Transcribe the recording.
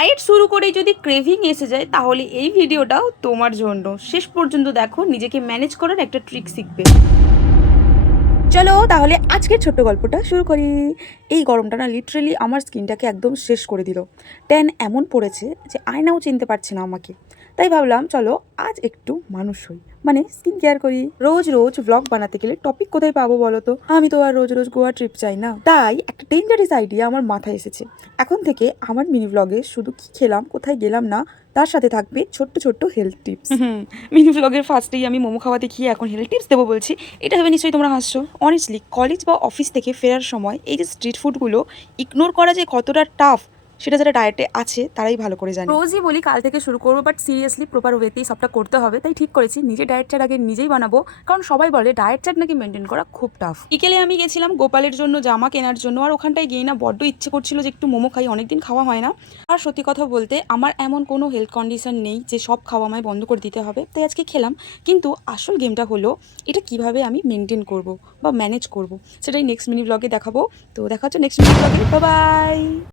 Diet শুরু করেই যদি ক্রেভিং এসে যায় তাহলে এই ভিডিওটাও তোমার জন্য। শেষ পর্যন্ত দেখো, নিজেকে ম্যানেজ করার একটা ট্রিক শিখবে। চলো তাহলে আজকের ছোট্ট গল্পটা শুরু করি। এই গরমটা না লিটারেলি আমার স্কিনটাকে একদম শেষ করে দিল। ট্যান এমন পড়েছে যে আয়নাও চিনতে পারছে না আমাকে। তাই ভাবলাম চলো আজ একটু মানুষ হই, মানে স্কিন কেয়ার করি। রোজ রোজ ব্লগ বানাতে গেলে টপিক কোথায় পাবো বলো তো? আমি তো আর রোজ রোজ গোয়া ট্রিপ চাই না। তাই একটা ডেঞ্জারাস আইডিয়া আমার মাথায় এসেছে। এখন থেকে আমার মিনি ব্লগে শুধু কি খেলাম, কোথায় গেলাম না, তার সাথে থাকবে ছোট্ট ছোট্ট হেলথ টিপস। মিনি ব্লগের ফার্স্টেই আমি মোমো খাওয়া দেখিয়ে এখন হেলথ টিপস দেবো বলছি, এটা ভেবে নিশ্চয়ই তোমরা হাসছো। অনেস্টলি কলেজ বা অফিস থেকে ফেরার সময় এই যে স্ট্রিট ফুডগুলো ইগনোর করা যে কতটা টাফ, সেটা যারা ডায়েটে আছে তারাই ভালো করে জানে। রোজই বলি কাল থেকে শুরু করবো, বাট সিরিয়াসলি প্রপার ওয়েতেই সবটা করতে হবে। তাই ঠিক করেছি নিজে ডায়েট চার্ট আগে নিজেই বানাবো, কারণ সবাই বলে ডায়েট চার্ট নাকি মেনটেন করা খুব টাফ। বিকেলে আমি গেছিলাম গোপালের জন্য জামা কেনার জন্য, আর ওখানটায় গিয়ে না বড্ড ইচ্ছে করছিল যে একটু মোমো খাই, অনেকদিন খাওয়া হয় না। আর সত্যি কথা বলতে আমার এমন কোনো হেলথ কন্ডিশন নেই যে সব খাওয়া আমায় বন্ধ করে দিতে হবে, তাই আজকে খেলাম। কিন্তু আসল গেমটা হলো এটা কিভাবে আমি মেনটেন করব বা ম্যানেজ করব, সেটাই নেক্সট মিনি ব্লগে দেখাবো। তো দেখা হচ্ছে নেক্সট মিনি ব্লগে, বাই বাই।